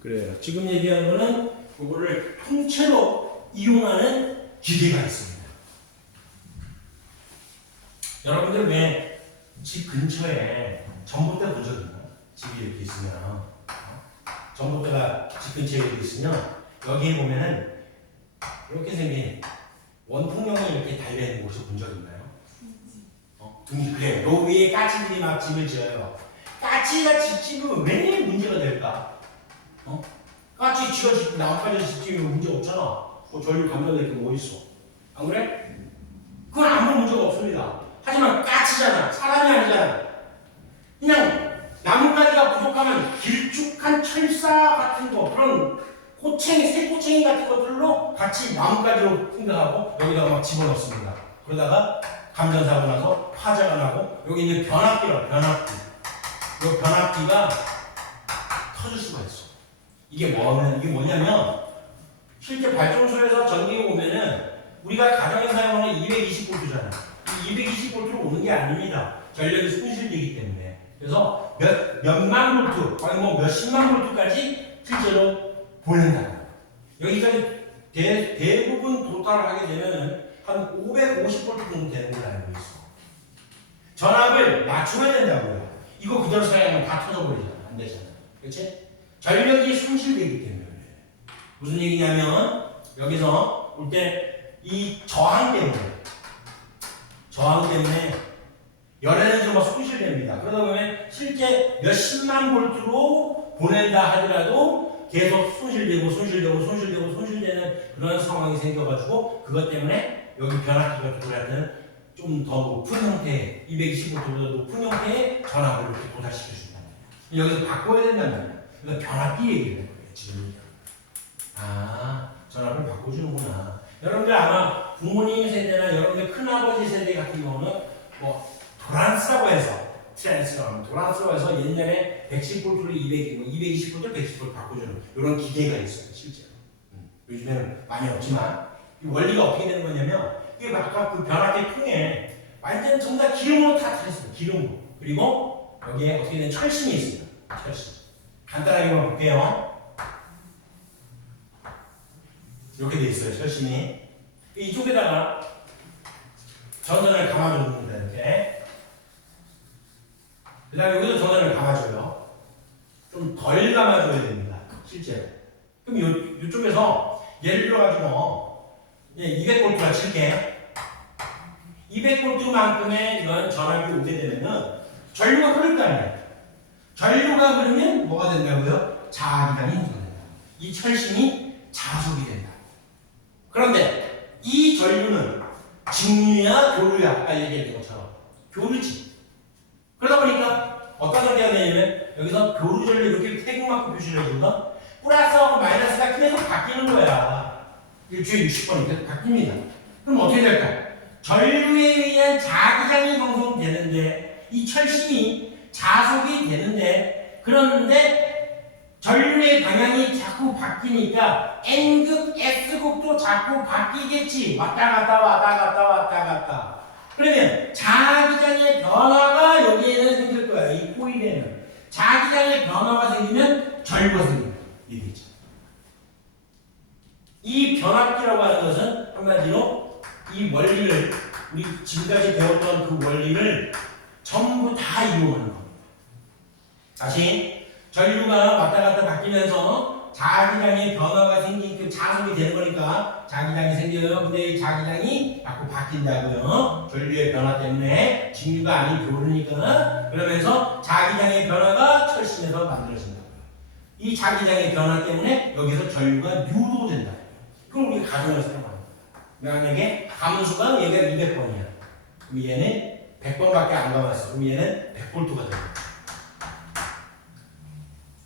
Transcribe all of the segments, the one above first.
그래요. 지금 얘기하는 거는 그거를 통째로 이용하는 기계가 있습니다. 여러분들 왜 집 근처에 전봇대 본 적 있나요? 집이 이렇게 있으면 전봇대가 집 근처에 이렇게 있으면 여기에 보면은 이렇게 생긴 원통형이 이렇게 달려있는 곳을 본 적 있나요? 둥지. 그래요. 요 위에 까치들이 막 집을 지어요. 까치가 집 지으면 왜 문제가 될까? 까치 지가 집 나뭇가지 집 지으면 문제 없잖아. 전류 감전될 게 뭐 있어? 안 그래? 그건 아무 문제가 없습니다. 하지만 까치잖아. 사람이 아니잖아. 그냥 나뭇가지가 부족하면 길쭉한 철사 같은 거, 그런 호챙이, 새호챙이 같은 것들로 같이 나뭇가지로 생각하고 여기다가 막 집어넣습니다. 그러다가 감전사고 나서 화재가 나고 여기 있는 변압기라, 변압기. 이 변압기가 터질 수가 있어. 이게 뭐냐면 실제 발전소에서 전기가 오면은 우리가 가정에 사용하는 220V잖아요. 이 220V로 오는 게 아닙니다. 전력이 손실되기 때문에. 그래서 몇만 볼트, 아니 뭐 몇십만 볼트까지 실제로 보낸다. 여기까지 대부분 도달을 하게 되면은 한 550V 정도 되는 걸 알고 있어. 전압을 맞춰야 된다고요. 이거 그대로 사용하면 다 터져버리잖아. 안 되잖아. 그렇지? 전력이 손실되기 때문에. 무슨 얘기냐면 여기서 올 때 이 저항 때문에 열에너지가 손실됩니다. 그러다 보면 실제 몇십만 볼트로 보낸다 하더라도 계속 손실되는 그런 상황이 생겨가지고 그것 때문에 여기 변압기가 돌아갈 때는 좀 더 높은 형태의 220V보다 높은 형태의 전압을 이렇게 도달시켜 준다. 여기서 바꿔야 된다는 거예요. 그러니까 변압기 얘기를 하는 거예요. 지금. 전압을 바꿔주는구나. 여러분들 아마 부모님 세대나 여러분들 큰아버지 세대 같은 경우는 뭐 도란스라고 해서 도란스라고 해서 옛날에 110V를 220V를 110V 바꿔주는 이런 기계가 있어요. 실제로. 요즘에는 많이 없지만 이 원리가 어떻게 되는 거냐면 이게 아까 그 변압기 통에 완전 전부 다 기름으로 다 차있어요. 기름으로. 그리고 여기에 어떻게 되는 철심이 있어요. 철심. 간단하게만 볼게요. 이렇게 돼 있어요. 철심이. 이쪽에다가 전선을 감아줍니다. 이렇게. 그 다음에 여기도 전선을 감아줘요. 좀 덜 감아줘야 됩니다. 실제로. 그럼 이쪽에서 예를 들어가지고 200V가 칠게. 200V만큼의 이런 전압이 오게 되면은 전류가 흐를 거 아니에요. 전류가 흐르면 뭐가 된다고요? 자기장이 생긴다. 이 철심이 자속이 된다. 그런데 이 전류는 직류야 교류야? 아까 얘기했던 것처럼 교류지. 그러다 보니까 어떤 관계가 되냐면 여기서 교류 전류 이렇게 태극마크 표시를 해준다. 플러스하고 마이너스가 계속 바뀌는 거야. 1주에 60번 이렇게 바뀝니다. 그럼 어떻게 될까? 전류에 의한 자기장이 형성되는데 이 철심이 자속이 되는데 그런데 전류의 방향이 자꾸 바뀌니까 N극, S극도 자꾸 바뀌겠지. 왔다 갔다. 그러면 자기장의 변화가 여기에는 생길 거야. 이 코일에는. 자기장의 변화가 생기면 전류가 생깁니다. 이게죠. 이 변압기라고 하는 것은 한마디로 이 원리를 우리 지금까지 배웠던 그 원리를 전부 다 이용하는 겁니다. 다시 전류가 왔다 갔다 바뀌면서 자기장의 변화가 생기고 자속이 되는 거니까 자기장이 생겨요. 근데 이 자기장이 자꾸 바뀐다고요. 전류의 변화 때문에 직류가 아닌 교류니까. 그러면서 자기장의 변화가 철심에서 만들어진다고요. 이 자기장의 변화 때문에 여기서 전류가 유도된다. 그럼 우리가 가정을 사용합니다. 만약에 감수가 얘가 200번이야. 그럼 얘는 100번밖에 안 감았어. 그럼 얘는 100V가 됩니다.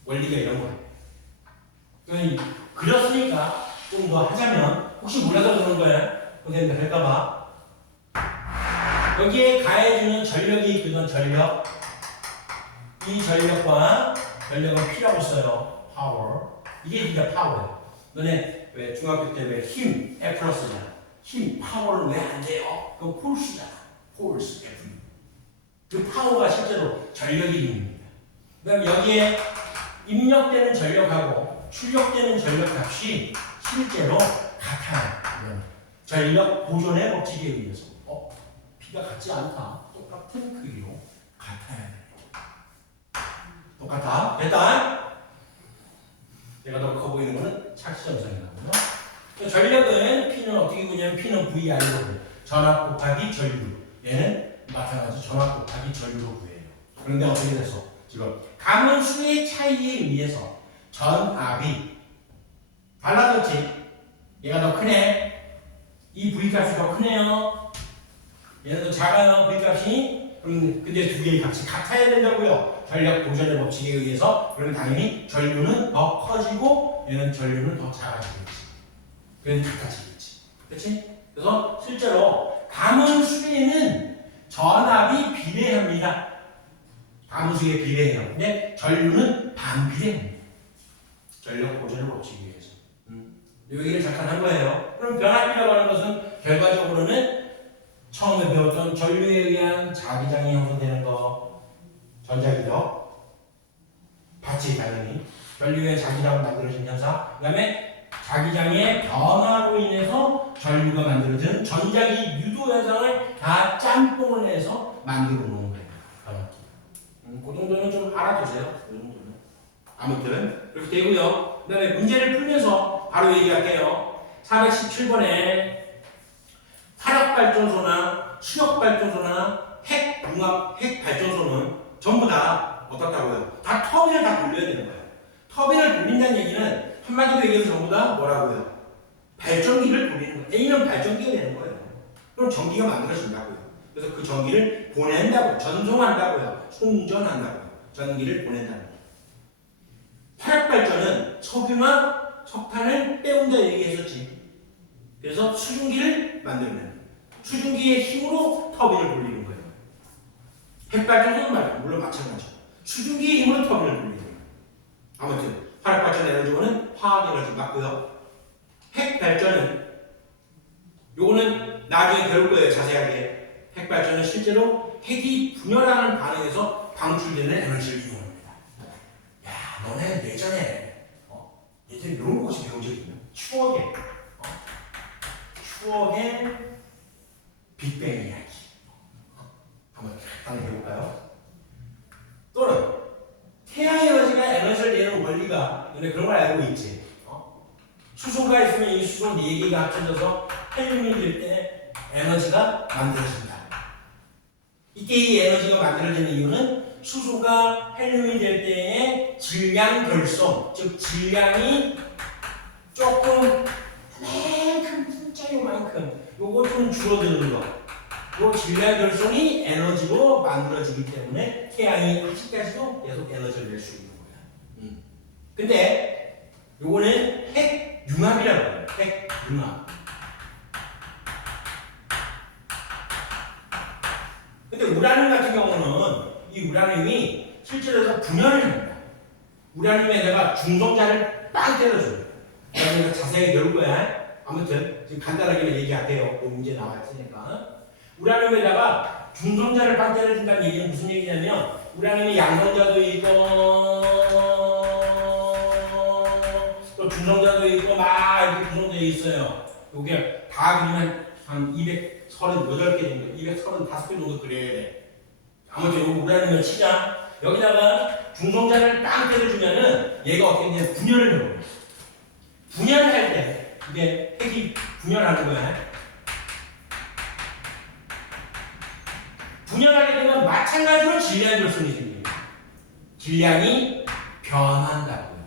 원리가 이런 거예요. 그렸으니까 좀 더 하자면 혹시 몰라서 그러는 거야? 선생님들 할까봐. 여기에 가해주는 전력이 있거든. 전력. 이 전력과 전력은 P라고 써요. 파워. 이게 진짜 파워예요. 너네 왜 중학교 때 왜 힘 F+냐? 힘 파워를 왜 안 돼요? 그건 폴스잖아. 폴스 F. 그 파워가 실제로 전력이 있습니다. 그다음 여기에 입력되는 전력하고 출력되는 전력값이 실제로 같아요. 전력 보존의 법칙에 의해서 B가 같지 않다. 똑같은 크기로 같아야 돼. 똑같아. 됐다. 내가 더 커 보이는 거는 착시정상이거든요. 전력은 P는 어떻게 보냐면 P는 VR로 구해요. 전압 곱하기 전류. 얘는 마찬가지 전압 곱하기 전류로 구해요. 그런데 어떻게 됐어? 지금 가문수의 차이에 의해서 전압이 달라졌지. 얘가 더 크네. 이 V값이 더 크네요. 얘는 더 작아요. V값이. 근데 두 개의 값이 같아야 된다고요. 전력 보존의 법칙에 의해서. 그럼 당연히 전류는 더 커지고 얘는 전류는 더 작아지겠지. 그래서 같아지겠지. 그렇지? 그래서 실제로 가문수에는 전압이 비례합니다. 가문수에 비례해요. 근데 전류는 반비례합니다. 전력 보존의 법칙에 의해서. 이 얘기를 잠깐 한 거예요. 그럼 변압이라고 하는 것은 결과적으로는 처음에 배웠던 전류에 의한 자기장이 형성되는 거, 전자기력, 봤지 당연히. 전류에 의한 자기장으로 만들어진 현상. 그 다음에 자기장의 변화로 인해서 전류가 만들어지는 전자기 유도 현상을 다 짬뽕을 해서 만들어 놓은 거예요. 그 정도는 좀 알아두세요. 그 정도는. 아무튼 그렇게 되고요. 그 다음에 문제를 풀면서 바로 얘기할게요. 417번에 화력발전소나 수력발전소나 핵융합, 핵발전소는 전부 다 어떻다고요? 다 터빈을 다 돌려야 되는 거예요. 터빈을 돌린다는 얘기는 한마디로 얘기해서 전부 다 뭐라고요? 발전기를 돌리는 거예요. A는 발전기가 되는 거예요. 그럼 전기가 만들어진다고요. 그래서 그 전기를 보낸다고, 전송한다고요. 송전한다고요. 전기를 보낸다는 거예요. 화력발전은 석유나 석탄을 빼온다 얘기했었지. 그래서 수증기를 만들면 수증기의 힘으로 터빈을 돌리는 거예요. 핵발전소는 말이야. 물론 마찬가지죠. 수증기의 힘으로 터빈을 돌리는 거예요. 아무튼 화력발전 에너지원은 화학에너지 맞고요. 핵발전은 요거는 나중에 배울 거예요. 자세하게. 핵발전은 실제로 핵이 분열하는 반응에서 방출되는 에너지를 이용합니다. 야, 너네 예전에 이런 거 혹시 배운 적 있나? 추억의 빅뱅 이야기. 한번 간단히 해볼까요? 또는 태양 에너지가 에너지를 내는 원리가 너네 그런 걸 알고 있지. 수소가 있으면 이 수소 4개가 합쳐져서 헬륨이 될 때 에너지가 만들어진다. 이때 이 에너지가 만들어지는 이유는 수소가 헬륨이 될 때의 질량 결손, 즉 질량이 조금 이만큼, 진짜 이만큼 요거 좀 줄어드는 거. 요 질량 결손이 에너지로 만들어지기 때문에 태양이 아직까지도 계속 에너지를 낼 수 있는 거야. 근데 요거는 핵융합이라고 해요. 핵융합. 근데 우라늄 같은 경우는 이 우라늄이 실제로 분열을 합니다. 우라늄에다가 중성자를 빵 때려줘요. 내가 자세히 배울 거야. 아무튼 지금 간단하게 얘기할게요. 그 문제 나왔으니까. 우라늄에다가 중성자를 빵 때려준다는 얘기는 무슨 얘기냐면 우라늄이 양성자도 있고 또 중성자도 있고 막 이렇게 구성되어 있어요. 요게 다 그리면 한 238개 정도, 235개 정도 그려야 돼. 아무튼 요거 우라늄을 치자. 여기다가 중성자를 빵 때려주면은 얘가 어떻게 되냐면 분열을 해요. 분열할 때 이게 핵이 분열하는 거야. 분열하게 되면 마찬가지로 질량 결손이 생깁니다. 질량이 변한다고요.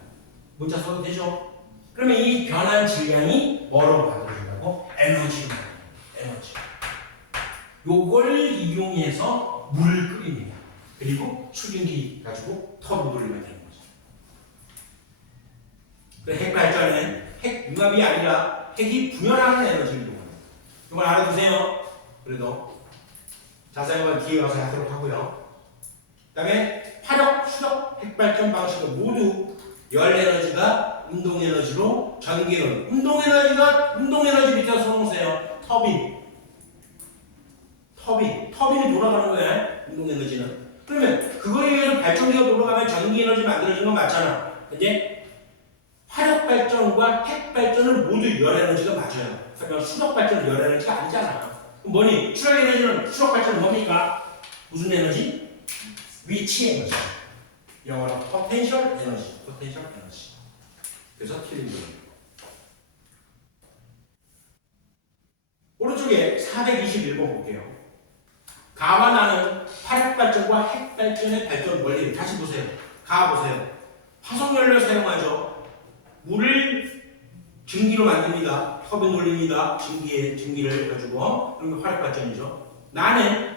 문자 써도 되죠? 그러면 이 변한 질량이 뭐로 만들어진다고? 에너지로 만들어요. 에너지. 요걸 이용해서 물을 끓입니다. 그리고 수증기 가지고 턱을 돌리면 되는 거죠. 그 핵발전은 핵융합이 아니라 핵이 분열하는 에너지를 이용합니다. 이걸 알아두세요. 그래도 자세한 건 뒤에 가서 하도록 하고요. 그 다음에 화력, 수력, 핵발전 방식은 모두 열 에너지가 운동 에너지로 전기 에너지. 운동 에너지 밑에 써놓으세요. 터빈이 돌아가는 거야. 운동 에너지는. 그러면 그거에 의해서 발전기가 돌아가면 전기 에너지 만들어지는 건 맞잖아. 근데 화력 발전과 핵 발전은 모두 열 에너지가 맞아요. 그러니까 수력 발전은 열 에너지가 아니잖아. 그럼 뭐니? 수력 에너지는 수력 발전은 뭡니까? 무슨 에너지? 위치 에너지. 영어로 포텐셜 에너지. 포텐셜 에너지. 그래서 틀린 거예요. 오른쪽에 421번 볼게요. 가와 나는 화력 발전과 핵 발전의 발전 원리를 다시 보세요. 가 보세요. 화석연료를 사용하죠. 물을 증기로 만듭니다. 터빈 돌립니다. 증기를 가지고 그러면 화력 발전이죠. 나는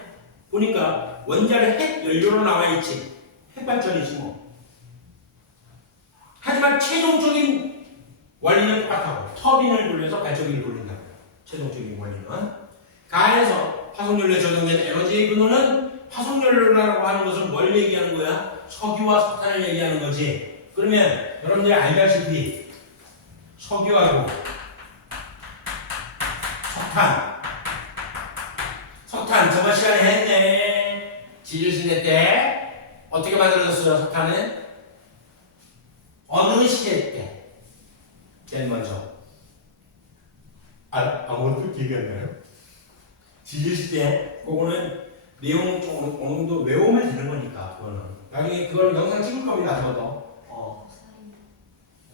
보니까 원자력 핵 연료로 나와 있지. 핵 발전이지 뭐. 하지만 최종적인 원리는 똑같아요. 터빈을 돌려서 발전기를 돌린다. 최종적인 원리는 가에서 화석연료에 저장된 에너지의 근원은 화석연료라고 하는 것은 뭘 얘기하는 거야? 석유와 석탄을 얘기하는 거지. 그러면 여러분들이 알다시피 석유하고 석탄 저번 시간에 했네. 지질신대 때 어떻게 만들어졌어요? 석탄은 어느 시대 때? 제일 먼저 아무것도 기억이 안 나요? 지질시대 그거는 내용 좀 어느 정도 외우면 되는 거니까 그거는 나중에 그걸 영상 찍을 겁니다. 저도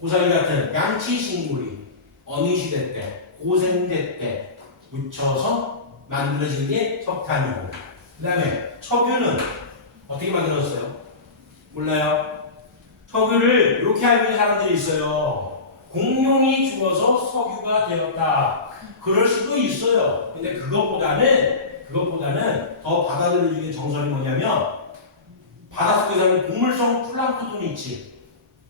고사리 같은 양치 식물이 어느 시대 때 고생대 때 묻혀서 만들어진 게 석탄이고 그 다음에 석유는 어떻게 만들어졌어요? 몰라요? 석유를 이렇게 알고 있는 사람들이 있어요. 공룡이 죽어서 석유가 되었다. 그럴 수도 있어요. 근데 그것보다는 더 받아들여지는 정설이 뭐냐면 바닷속에 사는 동물성 플랑크톤이 있지.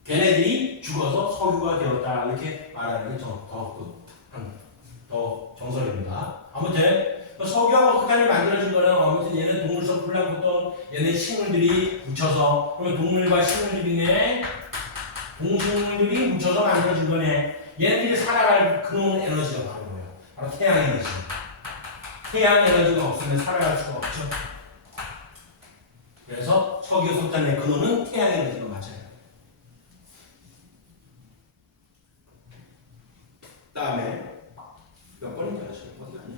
걔네들이 죽어서 석유가 되었다. 이렇게 말하는 게 더 정설입니다. 아무튼 석유하고 석탄이 만들어진 거는 아무튼 얘는 동물성 플랑크톤, 얘네 식물들이 묻혀서 그러면 동물과 식물들이네. 동식물들이 묻혀서 만들어진 거네. 얘네들이 살아갈 근원 에너지가 바로 뭐예요? 바로 태양 에너지. 태양 에너지가 없으면 살아갈 수가 없죠. 그래서 석유, 석탄의 근원은 태양 에너지가 맞아요. 다음에 몇 번인지 아시죠? 어디 갔냐?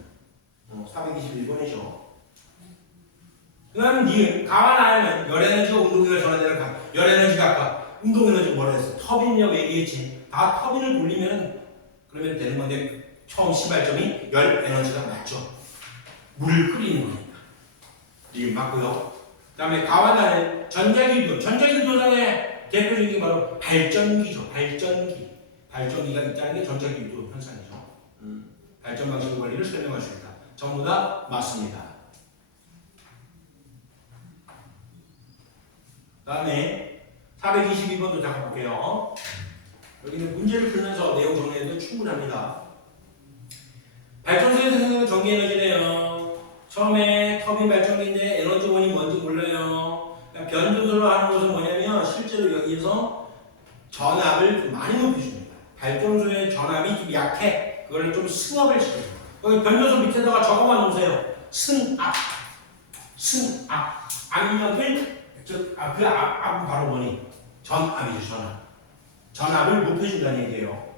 421번이죠. 그 다음 니은 가와 나는 열에너지가 운동에너지가 전환되는 열에너지가 아까 운동에너지 뭐라 했어? 터빈이라고 얘기했지. 다 터빈을 돌리면 그러면 되는 건데 처음 시발점이 열에너지가 맞죠. 물을 끓이는 거니까. 니은 맞고요. 그 다음에 가와 나는 전자기도. 대표적인 게 바로 발전기죠. 발전기가 있다는 게 전자기도 현상이죠. 발전 방식 원리를 설명할 수 있다. 전부 다 맞습니다. 다음에 422번도 잠깐 볼게요. 여기는 문제를 풀면서 내용 정리해도 충분합니다. 발전소에서 생성되는 전기에너지네요. 처음에 터빈 발전기인데 에너지원이 뭔지 몰라요. 그러니까 변조소로 하는 것은 뭐냐면 실제로 여기에서 전압을 좀 많이 높여줍니다. 발전소의 전압이 좀 약해. 그걸 좀 승압을 시켜줍니다. 여기 변조소 밑에다가 적어만 놓으세요. 승압. 압력을 그 압은 바로 뭐니? 전압이죠. 전압을 높여준다는 얘기예요.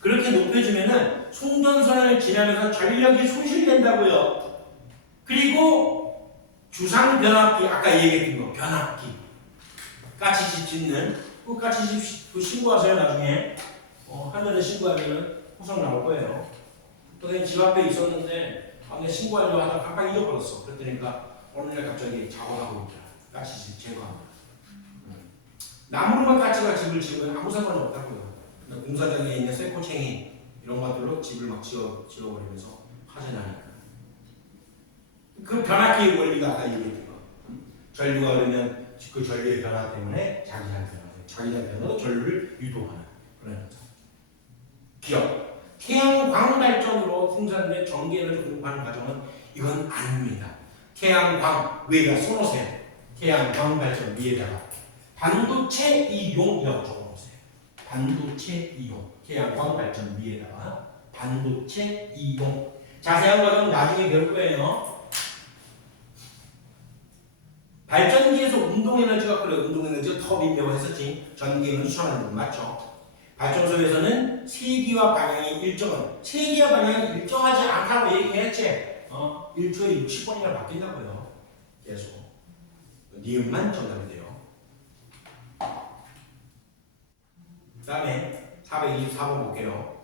그렇게 높여주면은 송전선을 지나면서 전력이 손실된다고요. 그리고 주상 변압기, 아까 얘기했던 거, 변압기. 까치집 짓는, 그 까치집 그 신고하세요. 나중에 하늘에 신고하면 후성 나올 거예요. 선생님 집 앞에 있었는데 밤에 신고하려고 하다가 깜빡 잊어버렸어. 그랬더니까 어느 날 갑자기 작업하고 있더라. 까치집 제거합니다. 나무로만 까치가 집을 지으면 아무 상관이 없다고요. 공사장에 있는 쇠꼬챙이 이런 것들로 집을 막 지어버리면서 화재나니까. 그 변압기의 원리가 아까 얘기했던 거. 전류가 흐르면 그 전류의 변화 때문에 자기장 변화도 전류를 유도하는 그런 기억. 태양광 발전으로 생산된 전기에너지 공급하는 과정은 이건 아닙니다. 태양광 위에다 써놓으세요. 태양광 발전 위에다가 반도체 이용이라고 적어놓으세요. 반도체 이용. 태양광 발전 위에다가 반도체 이용. 자세한 과정은 나중에 배울 거예요. 발전기에서 운동에너지가 그래. 운동에너지가 터빈이라고 했었지. 전기는 수천하는 거 맞죠? 발전소에서는 세기와 방향이 일정한, 세기와 방향이 일정하지 않다고 얘기했지. 1초에 60번이나 바뀐다고요. 계속. 니은만 정답이 돼요. 그 다음에 424번 볼게요.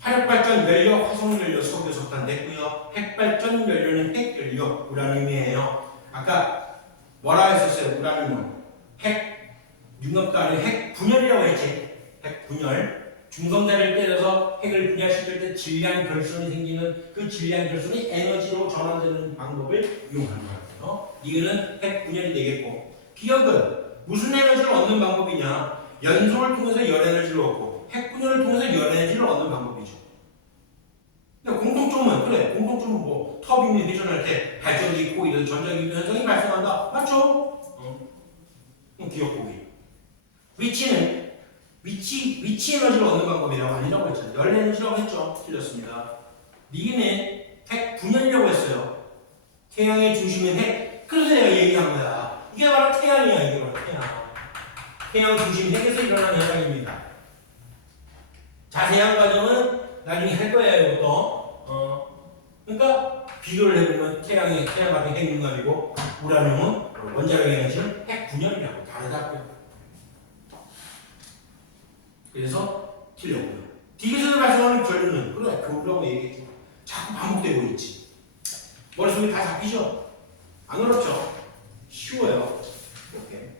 화력발전 연료, 화석연료, 석유, 석탄 됐고요. 핵발전 연료는 핵연료, 우라늄이에요. 아까 뭐라 했었어요? 우라늄은 핵 융합도 핵 분열이라고 했지. 핵 분열. 중성자를 때려서 핵을 분열시킬 때 질량 결손이 생기는 그 질량 결손이 에너지로 전환되는 방법을 이용하는 거예요. 이거는 핵 분열이 되겠고, 기억은 무슨 에너지를 얻는 방법이냐? 연소를 통해서 열 에너지를 얻고 핵 분열을 통해서 열 에너지를 얻는 방법이죠. 근데 공통점은 그래. 공통점은 뭐 터빈이 회전할 때 발전기 있고 이런 전자기 현상이 발생한다. 맞죠? 기억보기. 위치는 위치 에너지를 얻는 방법이라고 아니라고 했잖아요. 열 에너지라고 했죠. 틀렸습니다. 니은은 핵 분열이라고 했어요. 태양의 중심은 핵. 그래서 내가 얘기한 거야. 이게 바로 태양이야. 이게 바로 태양. 태양 중심 핵에서 일어나는 현상입니다. 자세한 과정은 나중에 할 거예요. 이것도. 그러니까 비교를 해보면 태양 같은 핵융합이고 우라늄은 원자력 에너지는 핵 분열이라고 다르다고요. 그래서 틀렸고요. 디귿에서 발생하는 전류는 그래 교류라고 얘기했죠. 자꾸 반복되고 있지. 머릿속에 다 잡히죠? 안 어렵죠? 쉬워요. 이렇게.